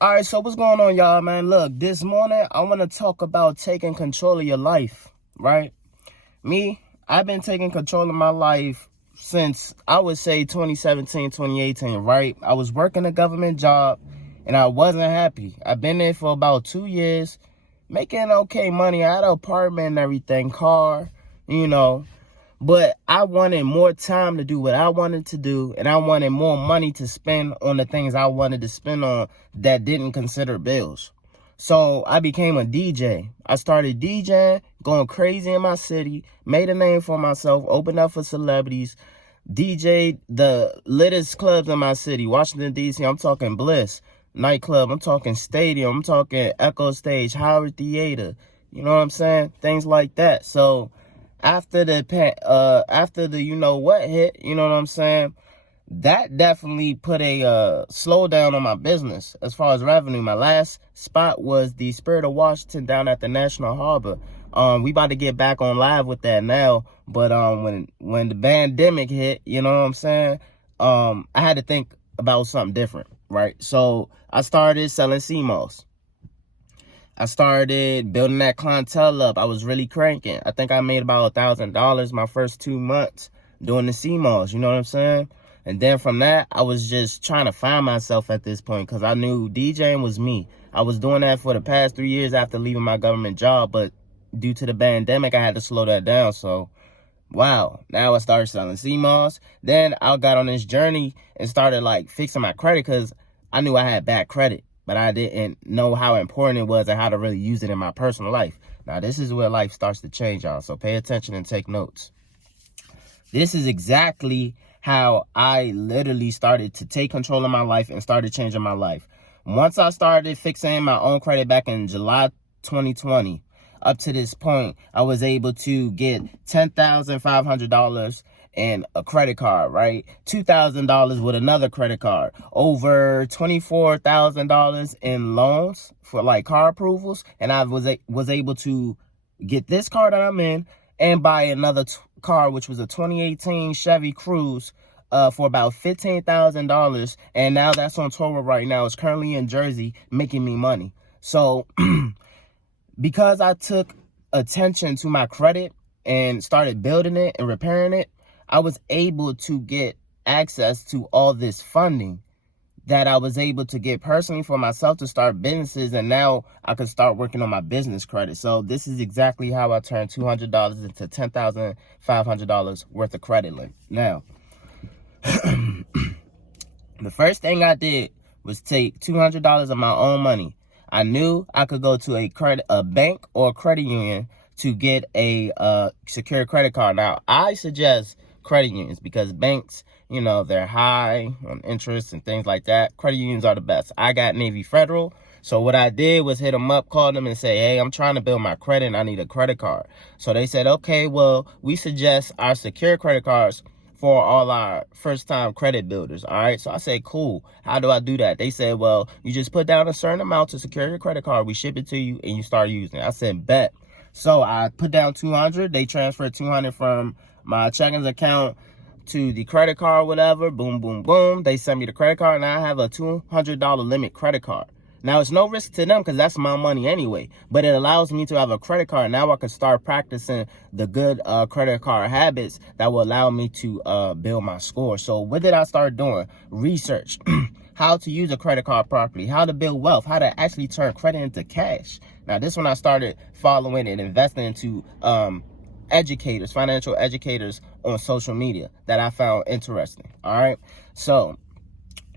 All right, so what's going on, y'all, man? Look, this morning, I want to talk about taking control of your life, right? Me, I've been taking control of my life since, I would say, 2017, 2018, right? I was working a government job, and I wasn't happy. I've been there for about 2 years, making okay money. I had an apartment and everything, car, you know. But I wanted more time to do what I wanted to do, and I wanted more money to spend on the things I wanted to spend on that didn't consider bills. So I became a DJ. I started DJing, going crazy in my city, made a name for myself, opened up for celebrities, DJed the littest clubs in my city, Washington, D.C. I'm talking Bliss nightclub, I'm talking Stadium, I'm talking Echo Stage, Howard Theater, you know what I'm saying? Things like that. So after the you know what hit, you know what I'm saying, that definitely put a slowdown on my business as far as revenue. My last spot was the Spirit of Washington down at the National Harbor. We about to get back on live with that now, but when the pandemic hit, you know what I'm saying, I had to think about something different, right? So I started selling CMOS. I started building that clientele up. I was really cranking. I think I made about $1,000 my first 2 months doing the CMOS, you know what I'm saying? And then from that, I was just trying to find myself at this point because I knew DJing was me. I was doing that for the past 3 years after leaving my government job, but due to the pandemic, I had to slow that down. So, wow, now I started selling CMOS. Then I got on this journey and started like fixing my credit because I knew I had bad credit, but I didn't know how important it was and how to really use it in my personal life. Now, this is where life starts to change, y'all. So pay attention and take notes. This is exactly how I literally started to take control of my life and started changing my life. Once I started fixing my own credit back in July 2020, up to this point, I was able to get $10,500 in a credit card, right? $2,000 with another credit card, over $24,000 in loans for like car approvals, and I was able to get this car that I'm in and buy another car, which was a 2018 Chevy Cruze, for about $15,000, and now that's on tour right now. It's currently in Jersey, making me money. So because I took attention to my credit and started building it and repairing it, I was able to get access to all this funding that I was able to get personally for myself to start businesses, and now I could start working on my business credit. So this is exactly how I turned $200 into $10,500 worth of credit limit. Now, the first thing I did was take $200 of my own money. I knew I could go to a bank or a credit union to get a secure credit card. Now, I suggest credit unions because banks, you know, they're high on interest and things like that. Credit unions are the best. I got Navy Federal. So what I did was hit them up, call them and say, hey, I'm trying to build my credit and I need a credit card. So they said, okay, well, we suggest our secure credit cards for all our first-time credit builders, all right? So I said, cool. How do I do that? They said, well, you just put down a certain amount to secure your credit card. We ship it to you, and you start using it. I said, bet. So I put down $200. They transferred $200 from my checking account to the credit card, whatever. Boom, boom, boom. They sent me the credit card, and I have a $200 limit credit card. Now, it's no risk to them because that's my money anyway, but it allows me to have a credit card. Now I can start practicing the good credit card habits that will allow me to build my score. So what did I start doing? Research. How to use a credit card properly, how to build wealth, how to actually turn credit into cash. Now, this one I started following and investing into educators, financial educators on social media that I found interesting, all right? So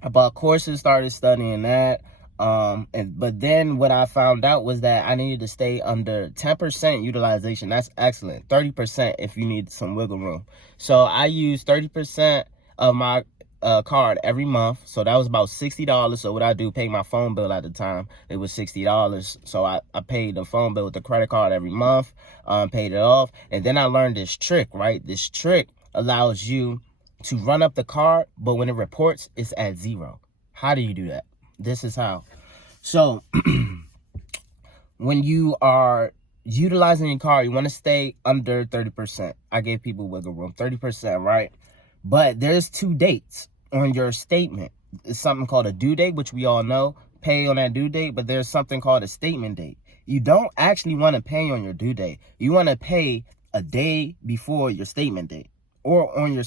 I bought courses, started studying that. But then what I found out was that I needed to stay under 10% utilization. That's excellent. 30% if you need some wiggle room. So I used 30% of my card every month. So that was about $60. So what I do, pay my phone bill at the time. It was $60. So I paid the phone bill with the credit card every month, paid it off. And then I learned this trick, right? This trick allows you to run up the card, but when it reports, it's at 0. How do you do that? This is how. So when you are utilizing your card, you want to stay under 30%. I gave people wiggle room, 30%, right? But there's 2 dates on your statement. It's something called a due date, which we all know, pay on that due date, but there's something called a statement date. You don't actually want to pay on your due date. You want to pay a day before your statement date, or on your,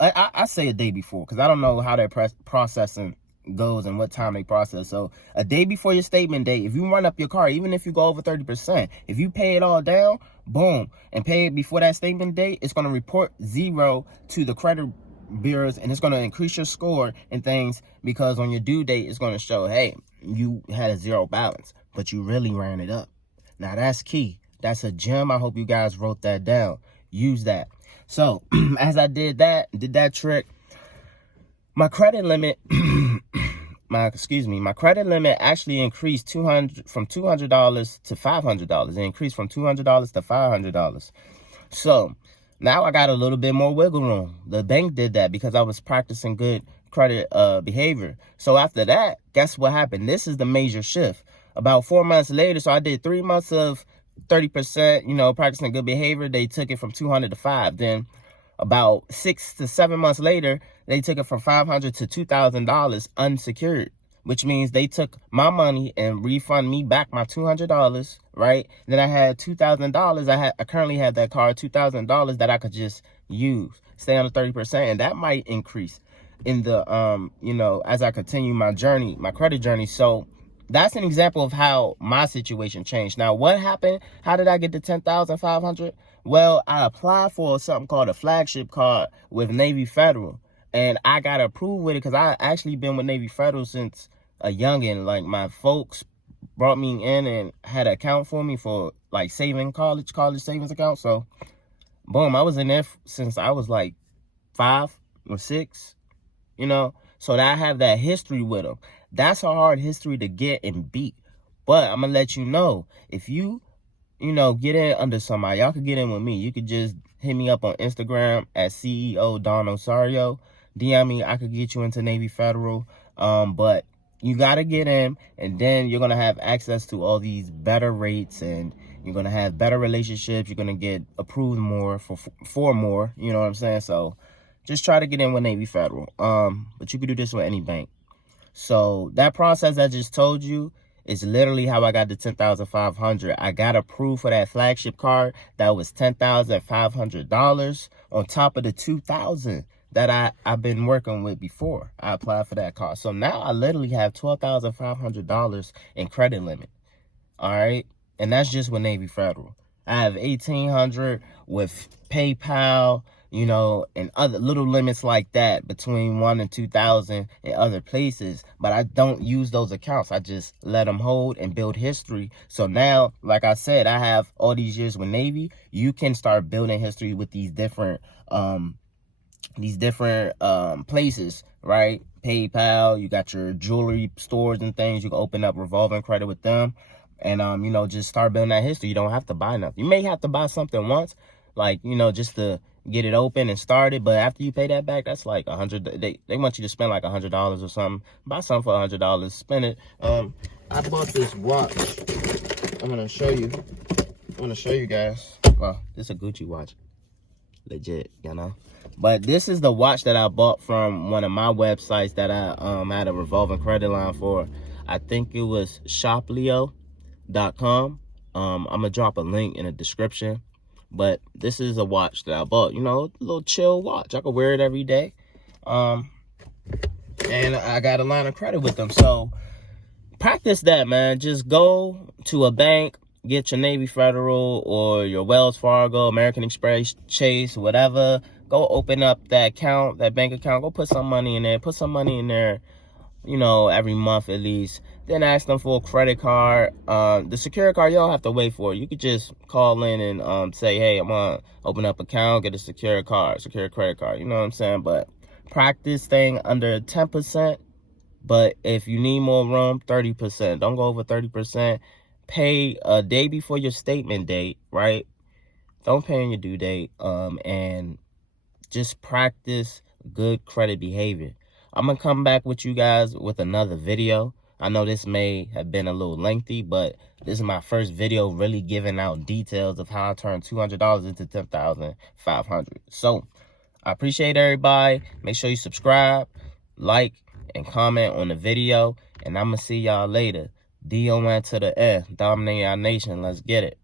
I say a day before, because I don't know how their processing goes and what time they process. So a day before your statement date, if you run up your car, even if you go over 30%, if you pay it all down, boom, and pay it before that statement date, it's going to report 0 to the credit bureaus, and it's going to increase your score and things, because on your due date, it's going to show, hey, you had a 0 balance, but you really ran it up. Now that's key. That's a gem. I hope you guys wrote that down. Use that. So as I did that trick, my credit limit, my credit limit actually increased from $200 to $500. It increased from $200 to $500. So now I got a little bit more wiggle room. The bank did that because I was practicing good credit behavior. So after that, guess what happened? This is the major shift. About 4 months later, so I did 3 months of 30%, practicing good behavior. They took it from 200 to 5. Then about 6 to 7 months later, they took it from $500 to $2,000 unsecured, which means they took my money and refund me back my $200, right? Then I had $2,000. I currently have that card, $2,000 that I could just use, stay on the 30%, and that might increase in the as I continue my journey, my credit journey. So that's an example of how my situation changed. Now, what happened? How did I get to $10,500? Well, I applied for something called a flagship card with Navy Federal, and I got approved with it because I actually been with Navy Federal since a youngin'. Like, my folks brought me in and had an account for me for like college savings account. So, boom, I was in there since I was like 5 or 6, so that I have that history with them. That's a hard history to get and beat. But I'm going to let you know, if you, get in under somebody, y'all could get in with me. You could just hit me up on Instagram at CEO Don Osorio. DM me, I could get you into Navy Federal. But you got to get in, and then you're going to have access to all these better rates, and you're going to have better relationships. You're going to get approved more for more, you know what I'm saying? So just try to get in with Navy Federal. But you could do this with any bank. So that process I just told you is literally how I got to $10,500. I got approved for that flagship card. That was $10,500 on top of the $2,000 that I've been working with before I applied for that card. So now I literally have $12,500 in credit limit. All right. And that's just with Navy Federal. I have $1,800 with PayPal, and other little limits like that between $1,000 and $2,000 in other places. But I don't use those accounts. I just let them hold and build history. So now, like I said, I have all these years with Navy. You can start building history with these different places, right? PayPal, you got your jewelry stores and things. You can open up revolving credit with them. And, just start building that history. You don't have to buy nothing. You may have to buy something once, like, just to get it open and started. But after you pay that back, that's like $100. They want you to spend like $100 or something. Buy something for $100. Spend it. I bought this watch. I'm going to show you. I want to show you guys. Well, this is a Gucci watch. Legit, But this is the watch that I bought from one of my websites that I had a revolving credit line for. I think it was shopleo.com. I'm gonna drop a link in the description. But this is a watch that I bought, a little chill watch. I could wear it every day. And I got a line of credit with them. So practice that, man. Just go to a bank, get your Navy Federal or your Wells Fargo, American Express, Chase, whatever. Go open up that account, that bank account. Go put some money in there. Put some money in there, every month at least. Then ask them for a credit card. The secure card, you don't have to wait for it. You could just call in and say, hey, I'm going to open up an account, get a secure credit card. You know what I'm saying? But practice staying under 10%. But if you need more room, 30%. Don't go over 30%. Pay a day before your statement date, right? Don't pay on your due date. And just practice good credit behavior. I'm going to come back with you guys with another video. I know this may have been a little lengthy, but this is my first video really giving out details of how I turned $200 into $10,500. So I appreciate everybody. Make sure you subscribe, like, and comment on the video. And I'm going to see y'all later. D-O-N to the F. Dominate our nation. Let's get it.